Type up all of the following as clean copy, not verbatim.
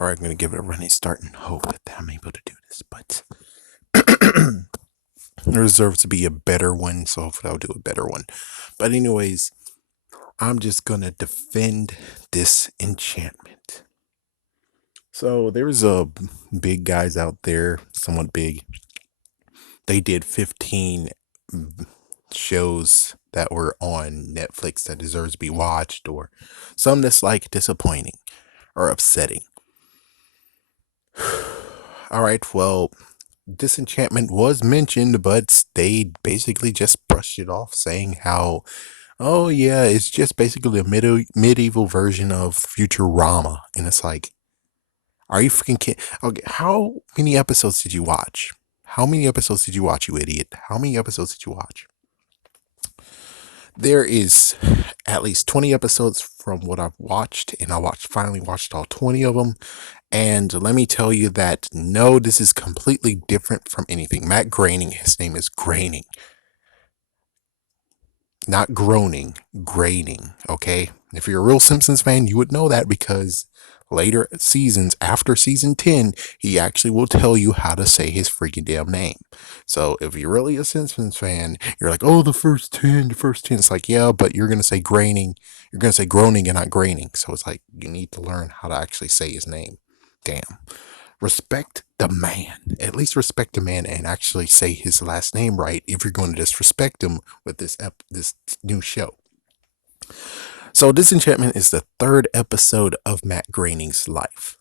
All right, I'm going to give it a running start and hope that I'm able to do this, but there deserves to be a better one, so hopefully I'll do a better one. But anyways, I'm just going to defend Disenchantment. So there's a big guys out there, somewhat big. They did 15 shows that were on Netflix that deserves to be watched, or some that's like disappointing or upsetting. All right, well, Disenchantment was mentioned, but they basically just brushed it off, saying how, oh yeah, it's just basically a medieval version of Futurama, and it's like, are you freaking kidding? Okay, how many episodes did you watch? How many episodes did you watch, you idiot? How many episodes did you watch? There is at least 20 episodes from what I've watched, and finally watched all 20 of them. And let me tell you that no, this is completely different from anything. Matt Groening, his name is Groening, not groaning, graining. Okay, if you're a real Simpsons fan, you would know that because later seasons, after season 10, he actually will tell you how to say his freaking damn name. So if you're really a Simpsons fan, you're like, oh, the first 10. It's like, yeah, but you're gonna say graining, you're gonna say groaning and not graining. So it's like you need to learn how to actually say his name. Damn. Respect the man. At least respect the man and actually say his last name right if you're going to disrespect him with this new show. So Disenchantment is the third episode of Matt Groening's life.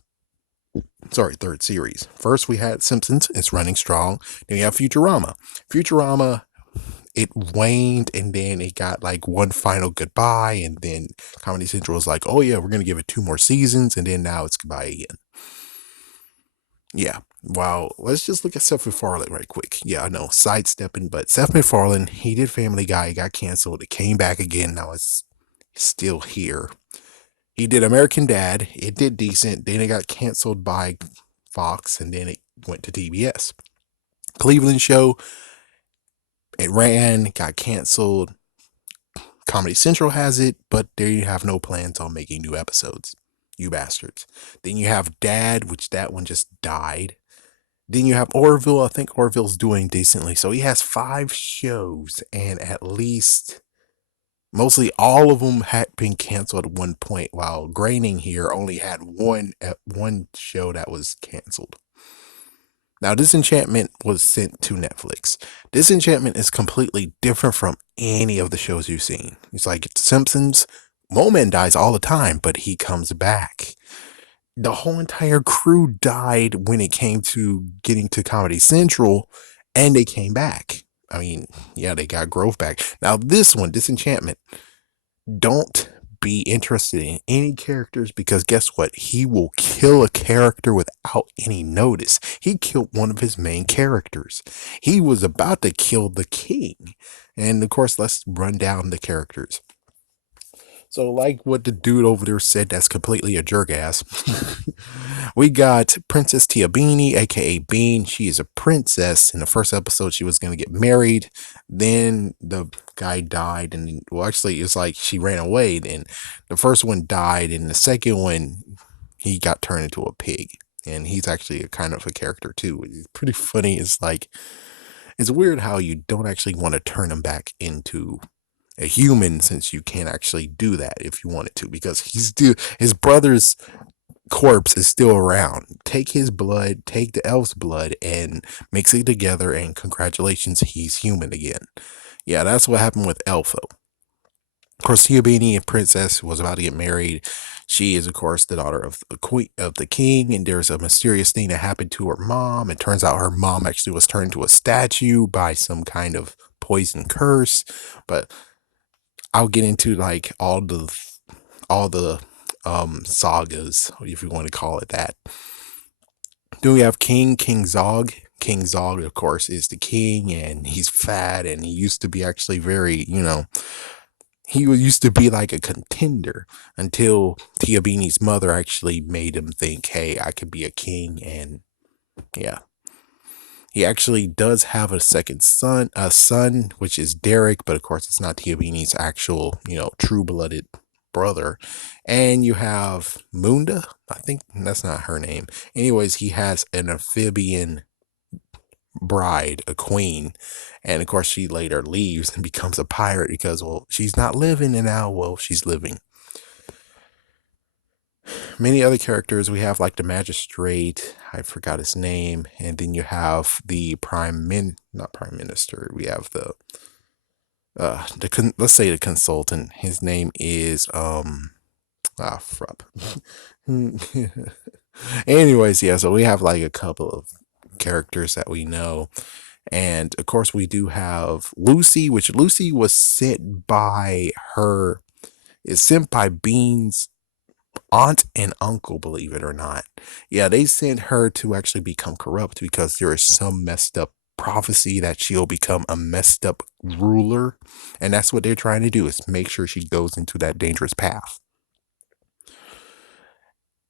Sorry, third series. First we had Simpsons, it's running strong. Then you have Futurama. Futurama, it waned and then it got like one final goodbye, and then Comedy Central was like, oh yeah, we're gonna give it 2 more seasons, and then now it's goodbye again. Yeah. Wow. Let's just look at Seth MacFarlane right quick. Yeah, I know, sidestepping, but Seth MacFarlane, he did Family Guy, it got canceled, it came back again, now it's still here. He did American Dad, it did decent, then it got canceled by Fox, and then it went to TBS. Cleveland Show, it ran, got canceled. Comedy Central has it, but they have no plans on making new episodes. You bastards. Then you have Dad, which that one just died. Then you have Orville. I think Orville's doing decently. So he has 5 shows, and at least mostly all of them had been canceled at one point, while Graining here only had one show that was canceled. Now, Disenchantment was sent to Netflix. Disenchantment is completely different from any of the shows you've seen. It's like The Simpsons. Moleman dies all the time, but he comes back. The whole entire crew died when it came to getting to Comedy Central, and they came back. I mean, yeah, they got growth back. Now, this one, Disenchantment, don't be interested in any characters, because guess what? He will kill a character without any notice. He killed one of his main characters. He was about to kill the king. And of course, let's run down the characters. So, like what the dude over there said, that's completely a jerk ass. We got Princess Tiabini, aka Bean. She is a princess. In the first episode, she was going to get married. Then the guy died, and well, actually, it's like she ran away. Then the first one died, and the second one, he got turned into a pig. And he's actually a kind of a character too. It's pretty funny. It's like, it's weird how you don't actually want to turn him back into a human, since you can't actually do that if you wanted to, because he's still, his brother's corpse is still around. Take his blood, take the elf's blood, and mix it together, and congratulations, he's human again. Yeah, that's what happened with Elfo. Of course, Tiabini, a princess, was about to get married. She is, of course, the daughter of the queen of the king, and there's a mysterious thing that happened to her mom. It turns out her mom actually was turned into a statue by some kind of poison curse. But I'll get into like all the sagas, if you want to call it that. Then we have King Zog. King Zog, of course, is the king, and he's fat, and he used to be actually very, he used to be like a contender until Tiabini's mother actually made him think, hey, I could be a king. And yeah, he actually does have a son, which is Derek, but of course it's not Tiabini's actual, true blooded brother. And you have Munda. I think that's not her name. Anyways, he has an amphibian bride, a queen. And of course, she later leaves and becomes a pirate because, well, she's not living, and now, well, she's living. Many other characters we have, like the magistrate, I forgot his name, and then you have the not prime minister, we have let's say the consultant. His name is frap. Anyways, yeah, so we have like a couple of characters that we know. And of course, we do have Lucy, which Lucy was sent by Bean's aunt and uncle, believe it or not. Yeah, they sent her to actually become corrupt because there is some messed up prophecy that she'll become a messed up ruler. And that's what they're trying to do, is make sure she goes into that dangerous path.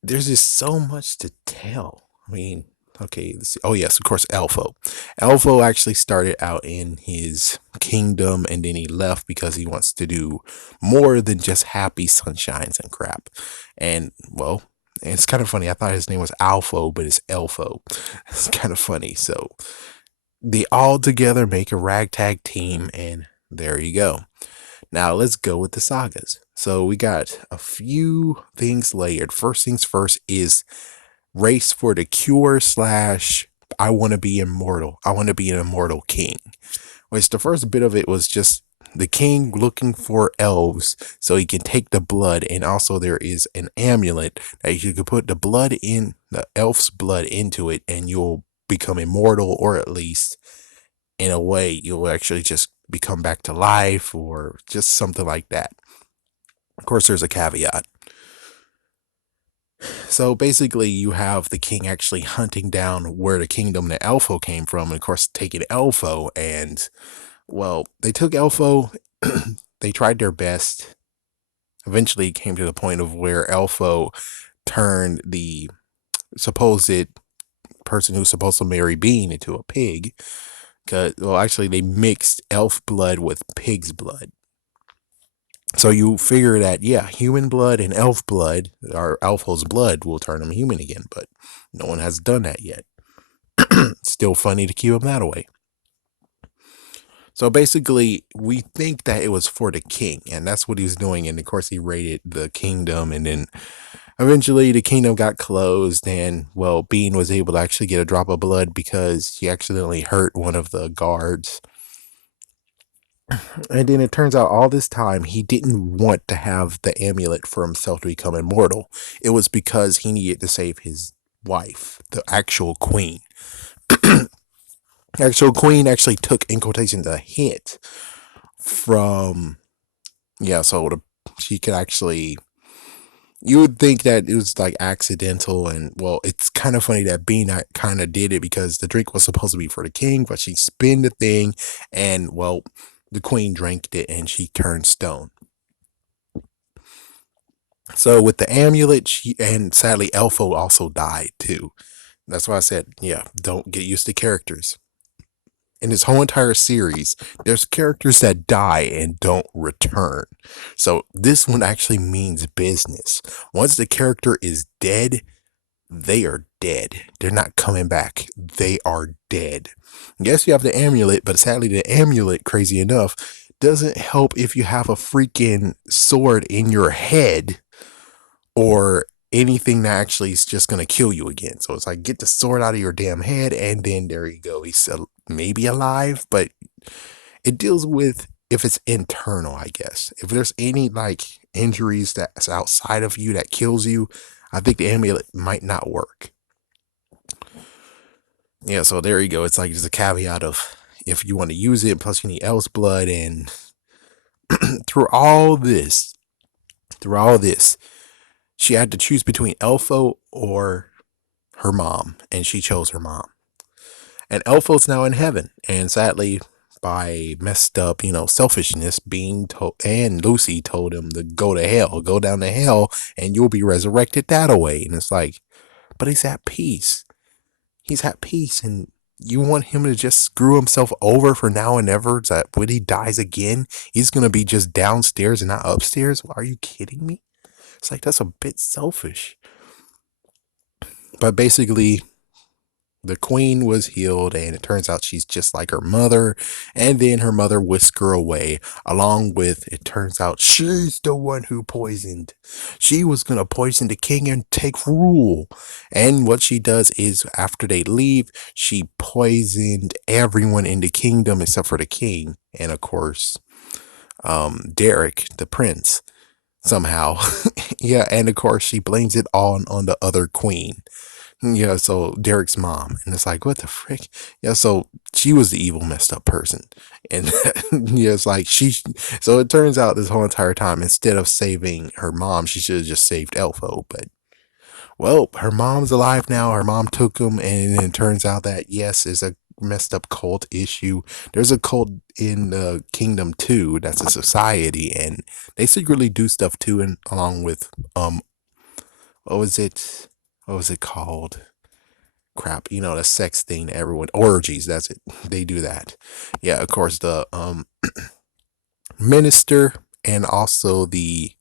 There's just so much to tell. I mean, okay, let's see. Oh yes, of course, Elfo. Elfo actually started out in his kingdom, and then he left because he wants to do more than just happy sunshines and crap. And well, it's kind of funny. I thought his name was Alfo, but it's Elfo. It's kind of funny. So they all together make a ragtag team, and there you go. Now let's go with the sagas. So we got a few things layered. First things first is race for the cure slash I want to be immortal. I want to be an immortal king. Which the first bit of it was just the king looking for elves so he can take the blood, and also there is an amulet that you can put the elf's blood into it, and you'll become immortal, or at least in a way you'll actually just become back to life, or just something like that. Of course, there's a caveat. So basically, you have the king actually hunting down where the kingdom that Elfo came from, and of course, taking Elfo. And well, they took Elfo. They tried their best. Eventually, it came to the point of where Elfo turned the supposed person who's supposed to marry Bean into a pig. Well, actually, they mixed elf blood with pig's blood. So you figure that, yeah, human blood and elf blood, or Elfo's blood, will turn him human again, but no one has done that yet. Still funny to keep him that way. So basically, we think that it was for the king, and that's what he was doing. And of course, he raided the kingdom, and then eventually the kingdom got closed. And well, Bean was able to actually get a drop of blood because he accidentally hurt one of the guards. And then it turns out all this time he didn't want to have the amulet for himself to become immortal. It was because he needed to save his wife, the actual queen. Actual queen actually took, in quotations, a hit from, she could actually, you would think that it was like accidental. And well, it's kind of funny that Bean kind of did it because the drink was supposed to be for the king, but she spun the thing, and well, the queen drank it and she turned stone. So with the amulet, and sadly Elfo also died too. That's why I said, yeah, don't get used to characters. In this whole entire series, there's characters that die and don't return. So this one actually means business. Once the character is dead, they are dead. They're not coming back. They are dead. Yes, you have the amulet, but sadly the amulet, crazy enough, doesn't help if you have a freaking sword in your head or anything that actually is just going to kill you again. So it's like, get the sword out of your damn head, and then there you go. He's maybe alive, but it deals with if it's internal, I guess. If there's any like injuries that's outside of you that kills you, I think the amulet might not work. Yeah, so there you go. It's like there's a caveat of if you want to use it, plus you need elf's blood. And through all this, she had to choose between Elfo or her mom, and she chose her mom. And Elfo's now in heaven, and sadly, by messed up, selfishness, Bean and Lucy told him to go to hell, go down to hell, and you'll be resurrected that way. And it's like, but he's at peace. He's at peace, and You want him to just screw himself over for now and ever, so that when he dies again, he's gonna be just downstairs and not upstairs? Are you kidding me? It's like, that's a bit selfish. But basically, the queen was healed, and it turns out she's just like her mother. And then her mother whisked her away, along with, it turns out she's the one who poisoned. She was going to poison the king and take rule. And what she does is, after they leave, she poisoned everyone in the kingdom except for the king. And of course, Derek, the prince, somehow. Yeah, and of course, she blames it all on the other queen. Yeah, so Derek's mom, and it's like, what the frick? Yeah, so she was the evil, messed up person, and yeah, it's like she. So it turns out this whole entire time, instead of saving her mom, she should have just saved Elfo. But well, her mom's alive now. Her mom took him, and it turns out that yes, is a messed up cult issue. There's a cult in the kingdom too. That's a society, and they secretly do stuff too, and along with what was it? What was it called? Crap, the sex thing, everyone, orgies, that's it, they do that. Yeah, of course, the minister, and also the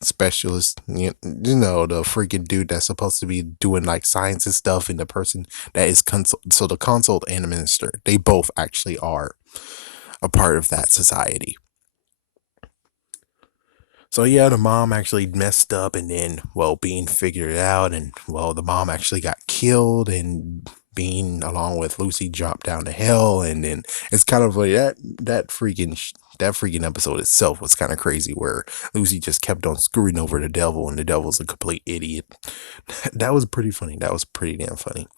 specialist, the freaking dude that's supposed to be doing like science and stuff, and the person that is so the consult and the minister, they both actually are a part of that society. So yeah, the mom actually messed up, and then, well, Bean figured it out, and well, the mom actually got killed, and Bean, along with Lucy, dropped down to hell, and then it's kind of like that freaking episode itself was kind of crazy, where Lucy just kept on screwing over the devil, and the devil's a complete idiot. That was pretty funny. That was pretty damn funny.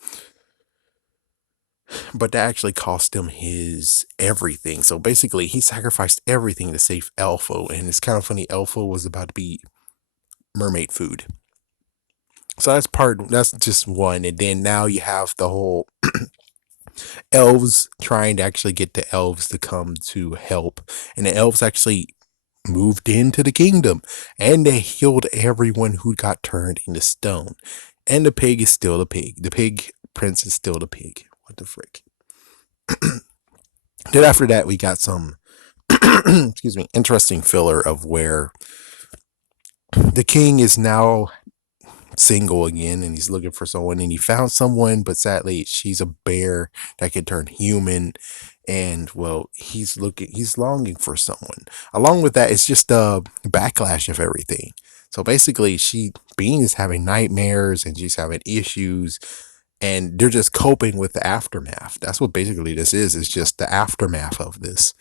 But that actually cost him his everything. So basically, he sacrificed everything to save Elfo, and it's kind of funny. Elfo was about to be mermaid food. So that's just one. And then now you have the whole elves trying to actually get the elves to come to help. And the elves actually moved into the kingdom, and they healed everyone who got turned into stone. And the pig is still the pig. The pig prince is still the pig. What the frick? Then after that, we got some excuse me, interesting filler of where the king is now single again, and he's looking for someone, and he found someone, but sadly she's a bear that can turn human. And well, he's longing for someone. Along with that, it's just a backlash of everything. So basically, Bean is having nightmares, and she's having issues, and they're just coping with the aftermath. That's what basically this is. It's just the aftermath of this,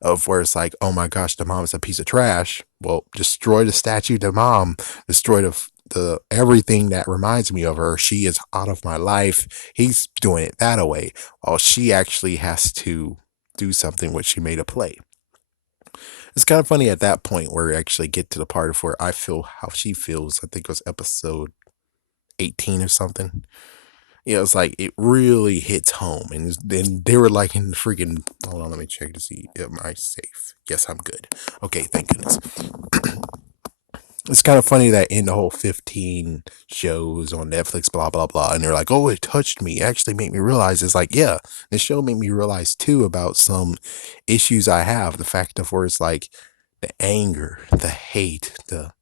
of where it's like, oh my gosh, the mom is a piece of trash. Well, destroy the statue, the mom, destroy the everything that reminds me of her. She is out of my life. He's doing it that way. While she actually has to do something which she made a play. It's kind of funny at that point where we actually get to the part of where I feel how she feels. I think it was episode 18 or something. Yeah, it's like it really hits home, and then they were like in the freaking. Hold on, let me check to see. Am I safe? Yes, I'm good. Okay, thank goodness. It's kind of funny that in the whole 15 shows on Netflix, blah blah blah, and they're like, "Oh, it touched me." It actually made me realize. It's like, yeah, this show made me realize too about some issues I have. The fact of where it's like the anger, the hate, the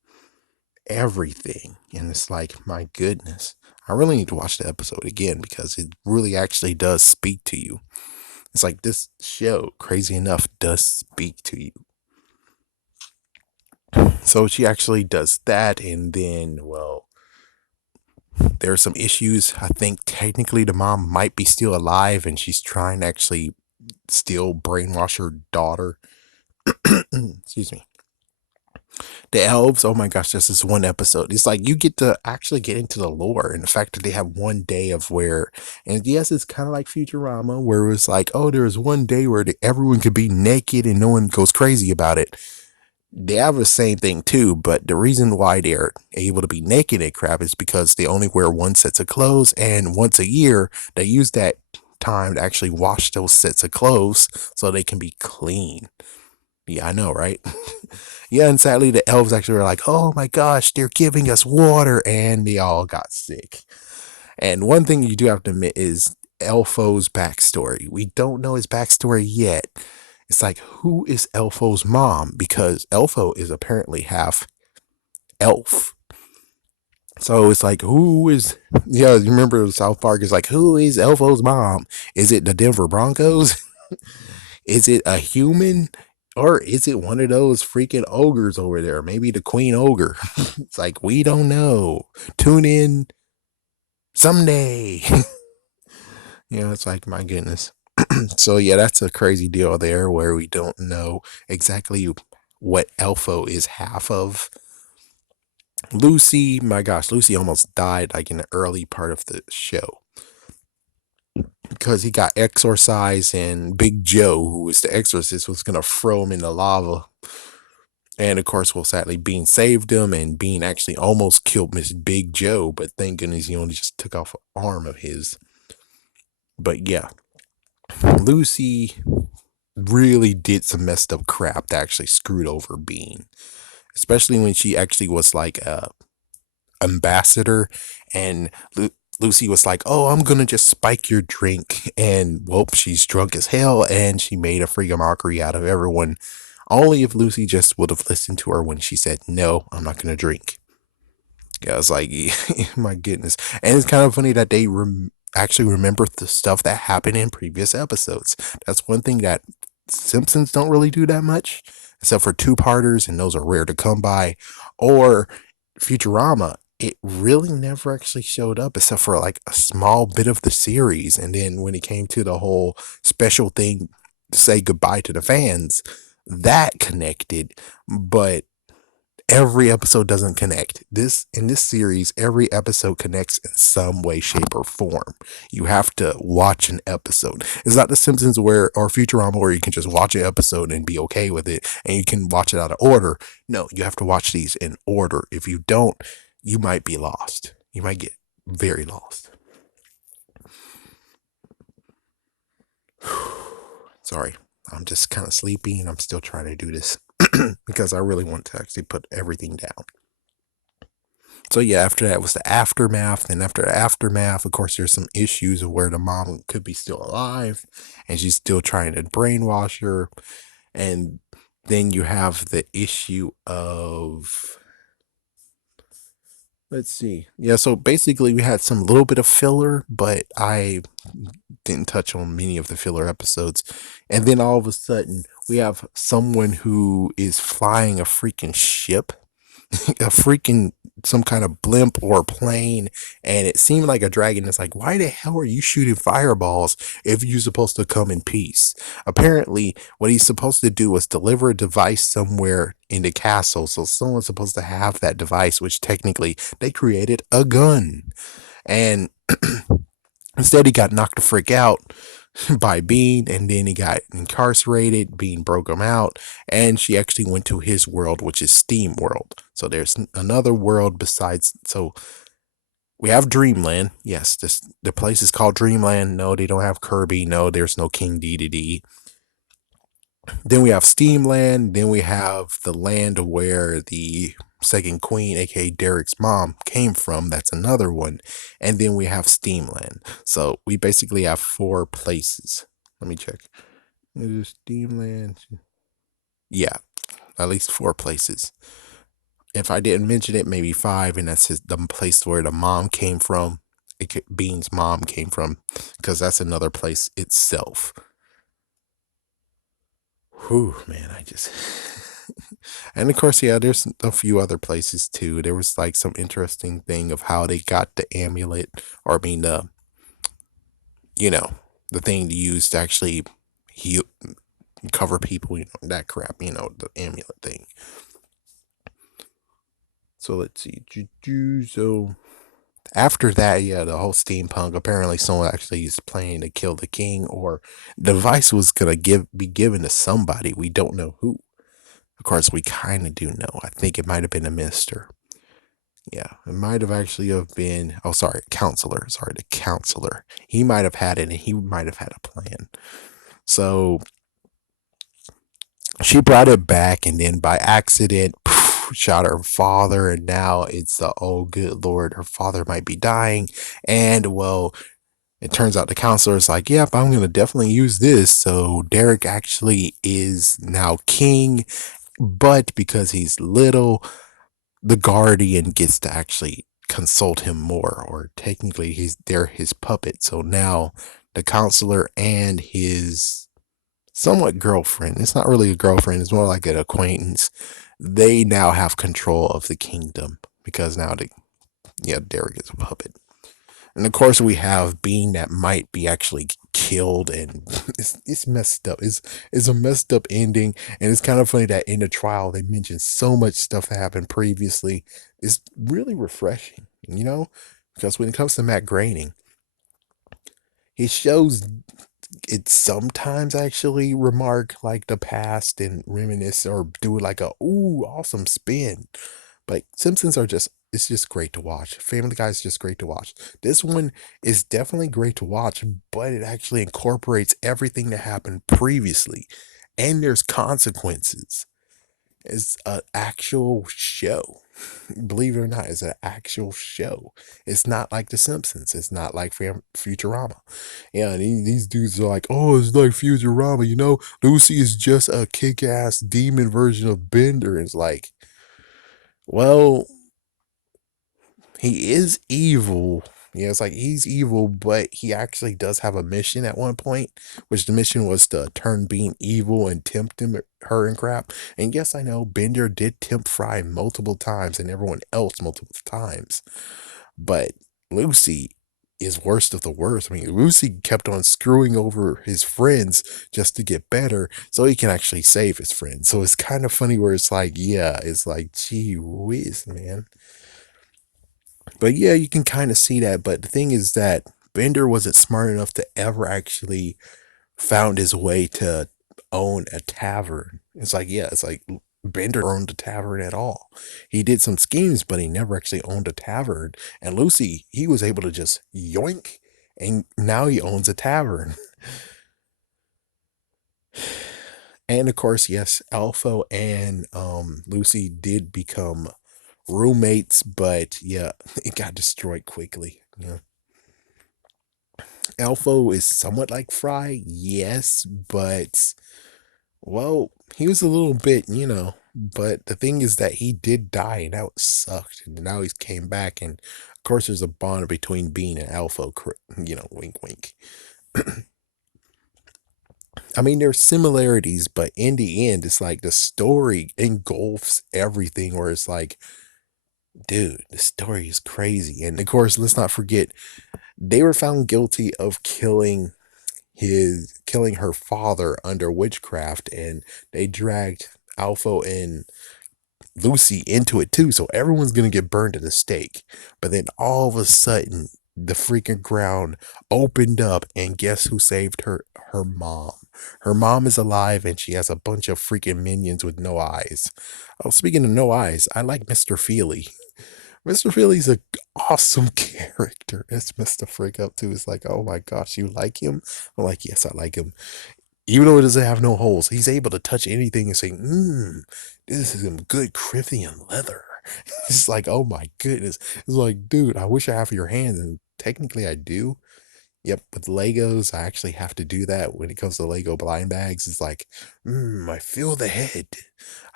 everything. And it's like, my goodness, I really need to watch the episode again, because it really actually does speak to you. It's like this show, crazy enough, does speak to you. So she actually does that, and then, well, there are some issues. I think technically the mom might be still alive, and she's trying to actually still brainwash her daughter. Excuse me. The elves, oh my gosh, this is one episode. It's like you get to actually get into the lore, and the fact that they have one day of where, and yes, it's kind of like Futurama, where it's like, oh, there's one day where everyone could be naked and no one goes crazy about it. They have the same thing too, but the reason why they're able to be naked and crap is because they only wear one sets of clothes, and once a year they use that time to actually wash those sets of clothes so they can be clean. Yeah, I know, right? Yeah, and sadly, the elves actually were like, oh my gosh, they're giving us water, and they all got sick. And one thing you do have to admit is Elfo's backstory. We don't know his backstory yet. It's like, who is Elfo's mom? Because Elfo is apparently half elf. So it's like, who is, yeah, you remember South Park is like, who is Elfo's mom? Is it the Denver Broncos? Is it a human? Or is it one of those freaking ogres over there? Maybe the Queen Ogre. It's like, we don't know. Tune in someday. It's like, my goodness. So, yeah, that's a crazy deal there where we don't know exactly what Elfo is half of. Lucy, my gosh, Lucy almost died like in the early part of the show because he got exorcised, and Big Joe, who was the exorcist, was going to throw him in the lava. And of course, well, sadly, Bean saved him, and Bean actually almost killed Miss Big Joe, but thank goodness he only just took off an arm of his. But yeah, Lucy really did some messed up crap that actually screwed over Bean, especially when she actually was like a ambassador, and Lucy was like, "Oh, I'm gonna just spike your drink," and whoop, she's drunk as hell, and she made a freaking mockery out of everyone. Only if Lucy just would have listened to her when she said, "No, I'm not gonna drink." Yeah, it's like, my goodness, and it's kind of funny that they actually remember the stuff that happened in previous episodes. That's one thing that Simpsons don't really do that much, except for two-parters, and those are rare to come by, or Futurama. It really never actually showed up except for like a small bit of the series. And then when it came to the whole special thing to say goodbye to the fans, that connected. But every episode doesn't connect. In this series, every episode connects in some way, shape, or form. You have to watch an episode. It's not The Simpsons or Futurama where you can just watch an episode and be okay with it, and you can watch it out of order. No, you have to watch these in order. If you don't, you might be lost. You might get very lost. Sorry, I'm just kind of sleepy, and I'm still trying to do this because I really want to actually put everything down. So yeah, after that was the aftermath. And after the aftermath, of course, there's some issues of where the mom could be still alive, and she's still trying to brainwash her. And then you have the issue of, let's see. Yeah, so basically we had some little bit of filler, but I didn't touch on many of the filler episodes. And then all of a sudden, we have someone who is flying a freaking ship, a freaking some kind of blimp or plane, and it seemed like a dragon. It's like, why the hell are you shooting fireballs if you're supposed to come in peace? Apparently, what he's supposed to do was deliver a device somewhere in the castle, so someone's supposed to have that device, which technically they created a gun. And instead, he got knocked the frick out by Bean, and then he got incarcerated. Bean broke him out, and she actually went to his world, which is Steam World. So there's another world besides. So we have Dreamland. Yes, the place is called Dreamland. No, they don't have Kirby. No, there's no King Dedede. Then we have Steamland. Then we have the land where the second queen, aka Derek's mom, came from. That's another one. And then we have Steamland. So we basically have 4 places. Let me check. Is Steamland? Yeah, at least 4 places. If I didn't mention it, maybe 5, and that's the place where the mom came from. Bean's mom came from, because that's another place itself. Whew, man, I just. And of course, yeah, there's a few other places too. There was like some interesting thing of how they got the amulet, or I mean, you know, the thing to use to actually heal, cover people, that crap, the amulet thing. So let's see. So after that, yeah, the whole steampunk, apparently someone actually is planning to kill the king, or the device was gonna be given to somebody. We don't know who. Of course, we kind of do know. I think it might have been a minister. Yeah, it might have actually have been. Oh, sorry, counselor. Sorry, the counselor. He might have had it, and he might have had a plan. So she brought it back, and then by accident, shot her father, and now it's the oh good lord, her father might be dying, and well, it turns out the counselor is like, yep, I'm gonna definitely use this. So Derek actually is now king, but because he's little, the guardian gets to actually consult him more, or technically they're his puppet. So now the counselor and his somewhat girlfriend, it's not really a girlfriend, it's more like an acquaintance, they now have control of the kingdom because now Derek is a puppet. And of course, we have Bean that might be actually killed, and it's messed up. It's a messed up ending, and it's kind of funny that in the trial they mentioned so much stuff that happened previously. It's really refreshing, because when it comes to Matt Groening, he shows it sometimes actually remark like the past and reminisce or do like a ooh awesome spin. But Simpsons are just it's just great to watch. Family Guy is just great to watch. This one is definitely great to watch, but it actually incorporates everything that happened previously. And there's consequences. It's an actual show. Believe it or not, it's an actual show. It's not like The Simpsons. It's not like Futurama. Yeah, and these dudes are like, oh, it's like Futurama. Lucy is just a kick-ass demon version of Bender. It's like, well, he is evil. Yeah, it's like he's evil, but he actually does have a mission at one point, which the mission was to turn Bean evil and tempt her and crap. And yes, I know Bender did tempt Fry multiple times and everyone else multiple times, but Lucy is worst of the worst. I mean, Lucy kept on screwing over his friends just to get better so he can actually save his friends. So it's kind of funny where it's like, yeah, it's like, gee whiz, man. But yeah, you can kind of see that. But the thing is that Bender wasn't smart enough to ever actually found his way to own a tavern. It's like, yeah, it's like Bender owned a tavern at all. He did some schemes, but he never actually owned a tavern. And Lucy, he was able to just yoink, and now he owns a tavern. And of course, yes, Alpha and Lucy did become roommates, but yeah, it got destroyed quickly. Yeah. Alpha is somewhat like Fry, yes, but well, he was a little bit, but the thing is that he did die, and that sucked. And now he's came back, and of course, there's a bond between Bean and Alpha, wink, wink. I mean, there's similarities, but in the end, it's like the story engulfs everything, where it's like, dude, the story is crazy. And of course, let's not forget, they were found guilty of killing her father under witchcraft, and they dragged Alpha and Lucy into it too. So everyone's gonna get burned at the stake. But then all of a sudden, the freaking ground opened up, and guess who saved her? Her mom. Her mom is alive, and she has a bunch of freaking minions with no eyes. Oh, speaking of no eyes, I like Mr. Feely. Mr. Feely's a awesome character. It's Mr. Freak Up too. It's like, oh my gosh, you like him? I'm like, yes, I like him. Even though it doesn't have no holes, he's able to touch anything and say, this is some good Crivian leather. It's like, oh my goodness. It's like, dude, I wish I have your hands, and technically I do. Yep, with Legos, I actually have to do that when it comes to Lego blind bags. It's like, I feel the head.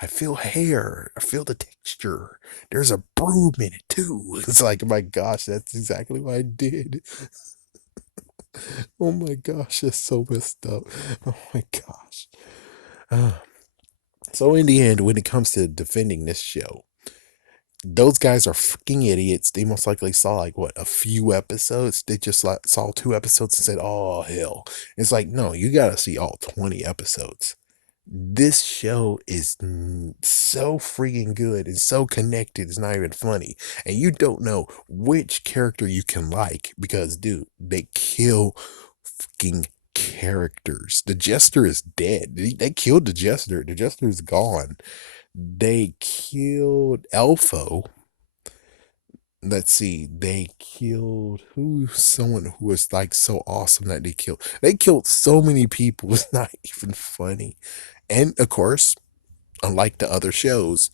I feel hair. I feel the texture. There's a broom in it too. It's like, oh my gosh, that's exactly what I did. Oh my gosh, that's so messed up. Oh my gosh. Uh, so in the end, when it comes to defending this show, those guys are freaking idiots. They most likely saw like what, a few episodes. They just like saw 2 episodes and said, "Oh hell!" It's like, no, you gotta see all 20 episodes. This show is so freaking good and so connected. It's not even funny, and you don't know which character you can like because, dude, they kill freaking characters. The Jester is dead. They killed the Jester. The Jester is gone. They killed Elfo. Let's see, they killed someone who was like so awesome that they killed so many people. It's not even funny. And of course, unlike the other shows,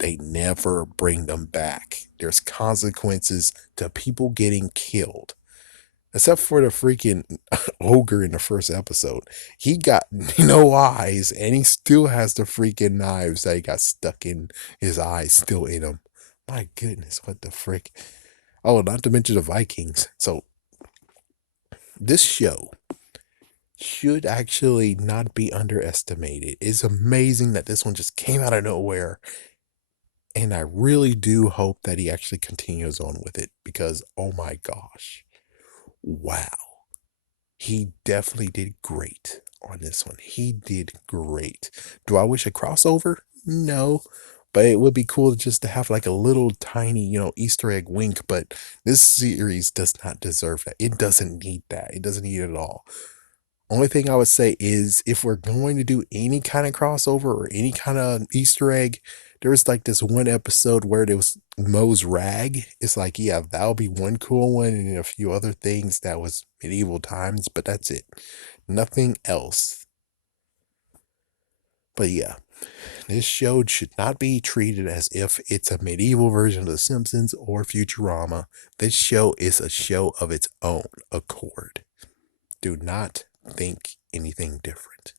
they never bring them back. There's consequences to people getting killed. Except for the freaking ogre in the first episode. He got no eyes and he still has the freaking knives that he got stuck in his eyes still in him. My goodness, what the frick? Oh, not to mention the Vikings. So, this show should actually not be underestimated. It's amazing that this one just came out of nowhere. And I really do hope that he actually continues on with it because, oh my gosh, wow. He definitely did great on this one. He did great. Do I wish a crossover? No. But it would be cool just to have like a little tiny, Easter egg wink. But this series does not deserve that. It doesn't need that. It doesn't need it at all. Only thing I would say is if we're going to do any kind of crossover or any kind of Easter egg, there was like this one episode where there was Moe's rag. It's like, yeah, that'll be one cool one, and a few other things that was medieval times, but that's it. Nothing else. But yeah, this show should not be treated as if it's a medieval version of The Simpsons or Futurama. This show is a show of its own accord. Do not think anything different.